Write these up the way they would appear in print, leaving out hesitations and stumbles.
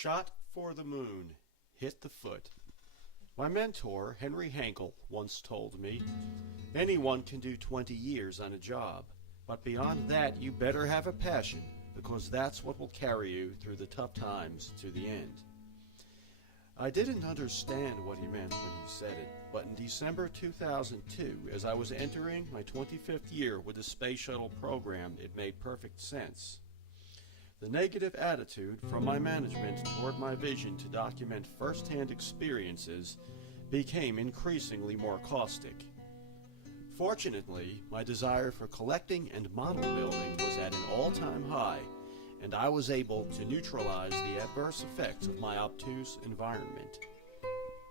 Shot for the moon, hit the foot. My mentor, Henry Hankel, once told me, anyone can do 20 years on a job, but beyond that you better have a passion, because that's what will carry you through the tough times to the end. I didn't understand what he meant when he said it, but in December 2002, as I was entering my 25th year with the Space Shuttle program, it made perfect sense. The negative attitude from my management toward my vision to document first-hand experiences became increasingly more caustic. Fortunately, my desire for collecting and model building was at an all-time high, and I was able to neutralize the adverse effects of my obtuse environment.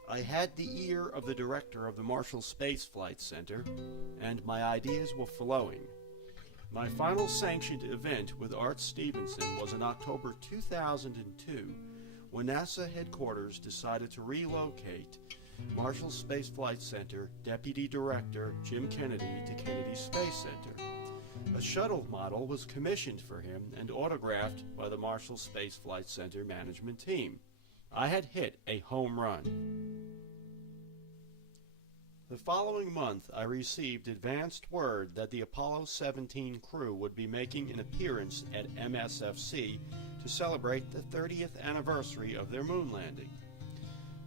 I had the ear of the director of the Marshall Space Flight Center, and my ideas were flowing. My final sanctioned event with Art Stephenson was in October 2002, when NASA headquarters decided to relocate Marshall Space Flight Center Deputy Director Jim Kennedy to Kennedy Space Center. A shuttle model was commissioned for him and autographed by the Marshall Space Flight Center management team. I had hit a home run. The following month, I received advanced word that the Apollo 17 crew would be making an appearance at MSFC to celebrate the 30th anniversary of their moon landing.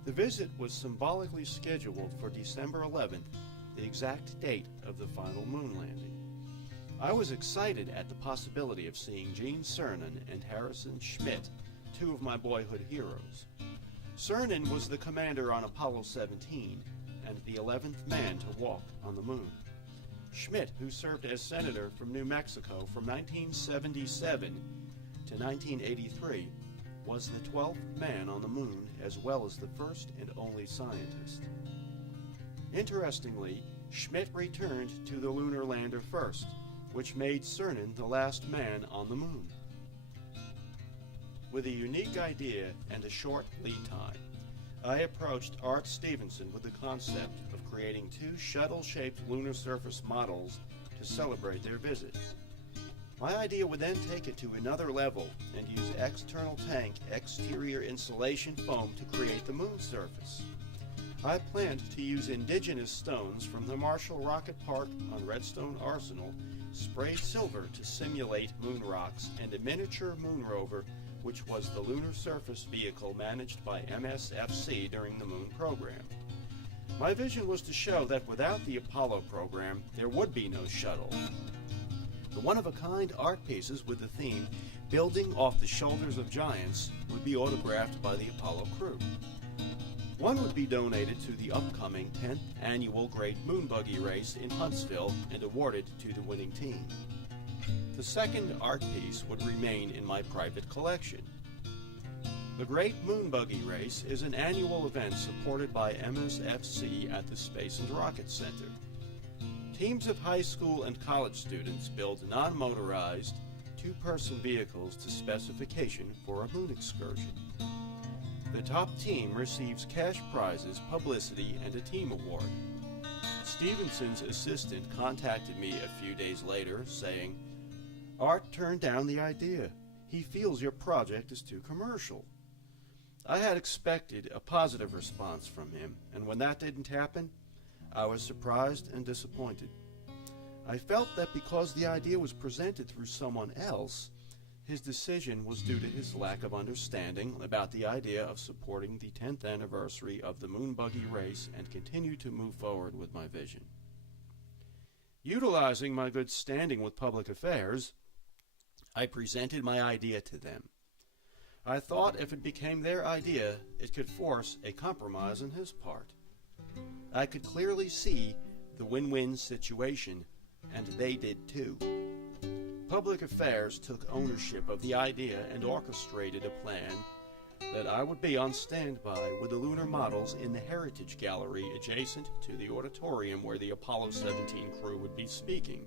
The visit was symbolically scheduled for December 11th, the exact date of the final moon landing. I was excited at the possibility of seeing Gene Cernan and Harrison Schmitt, two of my boyhood heroes. Cernan was the commander on Apollo 17, and the 11th man to walk on the moon. Schmitt, who served as senator from New Mexico from 1977 to 1983, was the 12th man on the moon as well as the first and only scientist. Interestingly, Schmitt returned to the lunar lander first, which made Cernan the last man on the moon. With a unique idea and a short lead time, I approached Art Stephenson with the concept of creating two shuttle-shaped lunar surface models to celebrate their visit. My idea would then take it to another level and use external tank exterior insulation foam to create the moon surface. I planned to use indigenous stones from the Marshall Rocket Park on Redstone Arsenal, sprayed silver to simulate moon rocks, and a miniature moon rover, which was the lunar surface vehicle managed by MSFC during the moon program. My vision was to show that without the Apollo program, there would be no shuttle. The one-of-a-kind art pieces with the theme "Building Off the Shoulders of Giants" would be autographed by the Apollo crew. One would be donated to the upcoming 10th annual Great Moon Buggy Race in Huntsville and awarded to the winning team. The second art piece would remain in my private collection. The Great Moon Buggy Race is an annual event supported by MSFC at the Space and Rocket Center. Teams of high school and college students build non-motorized, two-person vehicles to specification for a moon excursion. The top team receives cash prizes, publicity, and a team award. Stevenson's assistant contacted me a few days later, saying, "Art turned down the idea. He feels your project is too commercial." I had expected a positive response from him, and when that didn't happen, I was surprised and disappointed. I felt that because the idea was presented through someone else, his decision was due to his lack of understanding about the idea of supporting the 10th anniversary of the Moon Buggy Race and continue to move forward with my vision. Utilizing my good standing with public affairs, I presented my idea to them. I thought if it became their idea, it could force a compromise on his part. I could clearly see the win-win situation, and they did too. Public Affairs took ownership of the idea and orchestrated a plan that I would be on standby with the lunar models in the Heritage Gallery adjacent to the auditorium where the Apollo 17 crew would be speaking.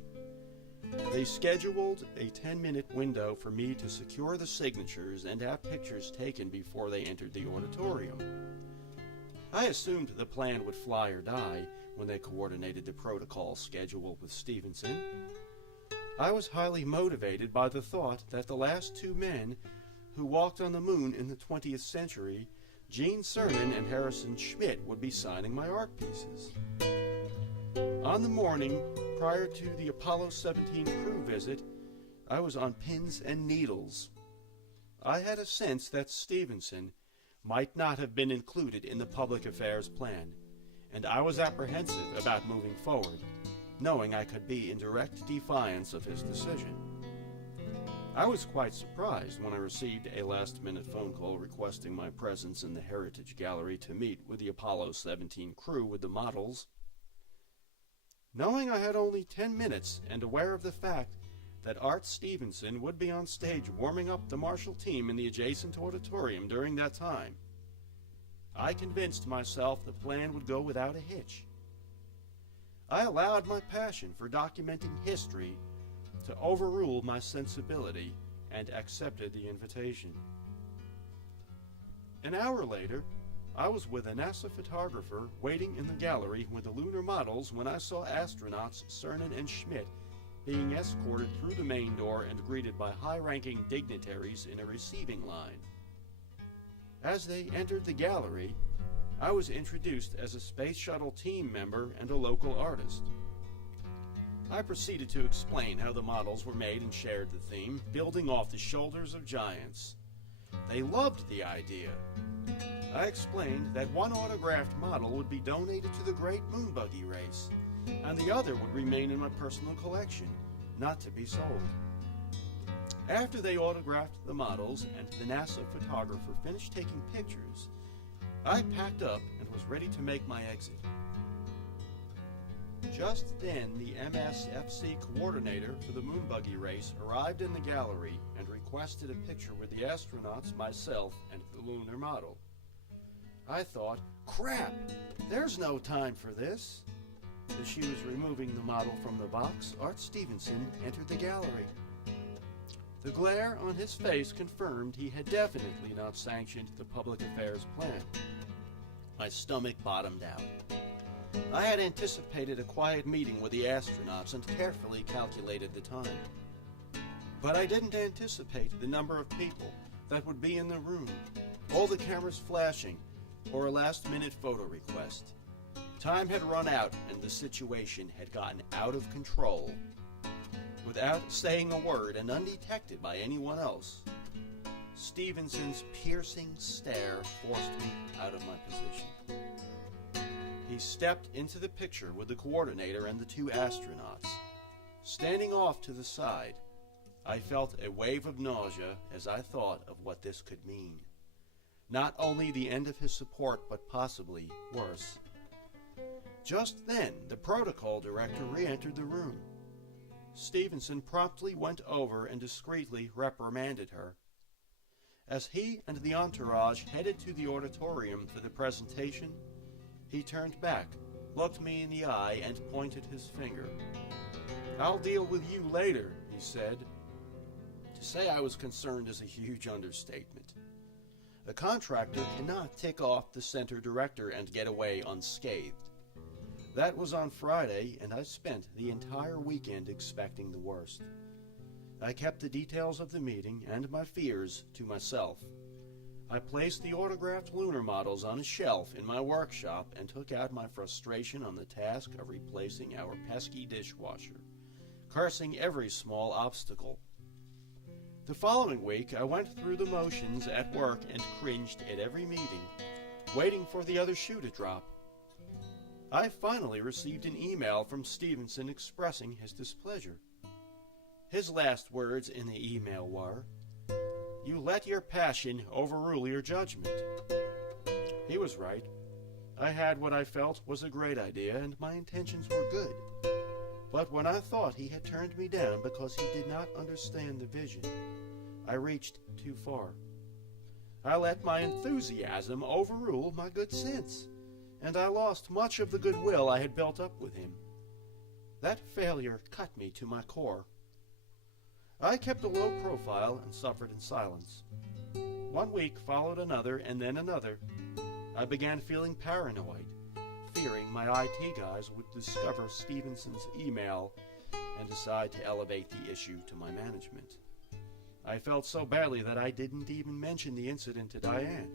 They scheduled a 10-minute window for me to secure the signatures and have pictures taken before they entered the auditorium. I assumed the plan would fly or die when they coordinated the protocol schedule with Stephenson. I was highly motivated by the thought that the last two men who walked on the moon in the 20th century, Gene Cernan and Harrison Schmitt would be signing my art pieces. On the morning prior to the Apollo 17 crew visit, I was on pins and needles. I had a sense that Stevenson might not have been included in the public affairs plan, and I was apprehensive about moving forward, knowing I could be in direct defiance of his decision. I was quite surprised when I received a last-minute phone call requesting my presence in the Heritage Gallery to meet with the Apollo 17 crew with the models. Knowing I had only 10 minutes and aware of the fact that Art Stevenson would be on stage warming up the Marshall team in the adjacent auditorium during that time, I convinced myself the plan would go without a hitch. I allowed my passion for documenting history to overrule my sensibility and accepted the invitation. An hour later, I was with a NASA photographer waiting in the gallery with the lunar models when I saw astronauts Cernan and Schmitt being escorted through the main door and greeted by high-ranking dignitaries in a receiving line. As they entered the gallery, I was introduced as a Space Shuttle team member and a local artist. I proceeded to explain how the models were made and shared the theme, building off the shoulders of giants. They loved the idea. I explained that one autographed model would be donated to the Great Moon Buggy Race, and the other would remain in my personal collection, not to be sold. After they autographed the models and the NASA photographer finished taking pictures, I packed up and was ready to make my exit. Just then, the MSFC coordinator for the Moon Buggy Race arrived in the gallery and requested a picture with the astronauts, myself, and the lunar model. I thought, crap, there's no time for this. As she was removing the model from the box, Art Stevenson entered the gallery. The glare on his face confirmed he had definitely not sanctioned the public affairs plan. My stomach bottomed out. I had anticipated a quiet meeting with the astronauts and carefully calculated the time. But I didn't anticipate the number of people that would be in the room, all the cameras flashing, or a last-minute photo request. Time had run out and the situation had gotten out of control. Without saying a word and undetected by anyone else, Stevenson's piercing stare forced me out of my position. He stepped into the picture with the coordinator and the two astronauts. Standing off to the side, I felt a wave of nausea as I thought of what this could mean. Not only the end of his support, but possibly worse. Just then, the protocol director re-entered the room. Stevenson promptly went over and discreetly reprimanded her. As he and the entourage headed to the auditorium for the presentation, he turned back, looked me in the eye, and pointed his finger. "I'll deal with you later," he said. To say I was concerned is a huge understatement. A contractor cannot tick off the center director and get away unscathed. That was on Friday, and I spent the entire weekend expecting the worst. I kept the details of the meeting and my fears to myself. I placed the autographed lunar models on a shelf in my workshop and took out my frustration on the task of replacing our pesky dishwasher, cursing every small obstacle. The following week, I went through the motions at work and cringed at every meeting, waiting for the other shoe to drop. I finally received an email from Stevenson expressing his displeasure. His last words in the email were, "You let your passion overrule your judgment." He was right. I had what I felt was a great idea, and my intentions were good. But when I thought he had turned me down because he did not understand the vision, I reached too far. I let my enthusiasm overrule my good sense, and I lost much of the goodwill I had built up with him. That failure cut me to my core. I kept a low profile and suffered in silence. 1 week followed another and then another. I began feeling paranoid, fearing my IT guys would discover Stevenson's email and decide to elevate the issue to my management. I felt so badly that I didn't even mention the incident to Diane.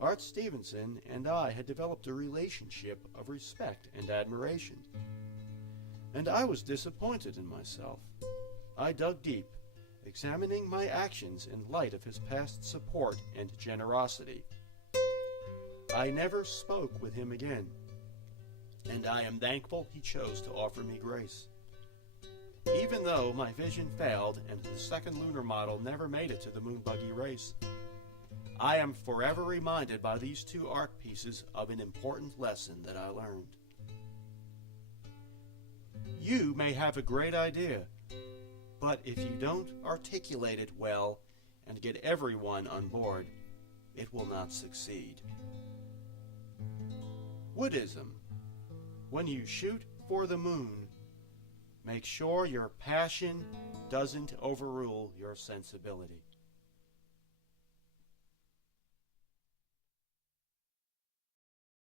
Art Stevenson and I had developed a relationship of respect and admiration. And I was disappointed in myself. I dug deep, examining my actions in light of his past support and generosity. I never spoke with him again, and I am thankful he chose to offer me grace. Even though my vision failed and the second lunar model never made it to the moon buggy race, I am forever reminded by these two art pieces of an important lesson that I learned. You may have a great idea, but if you don't articulate it well and get everyone on board, it will not succeed. Woodism. When you shoot for the moon, make sure your passion doesn't overrule your sensibility.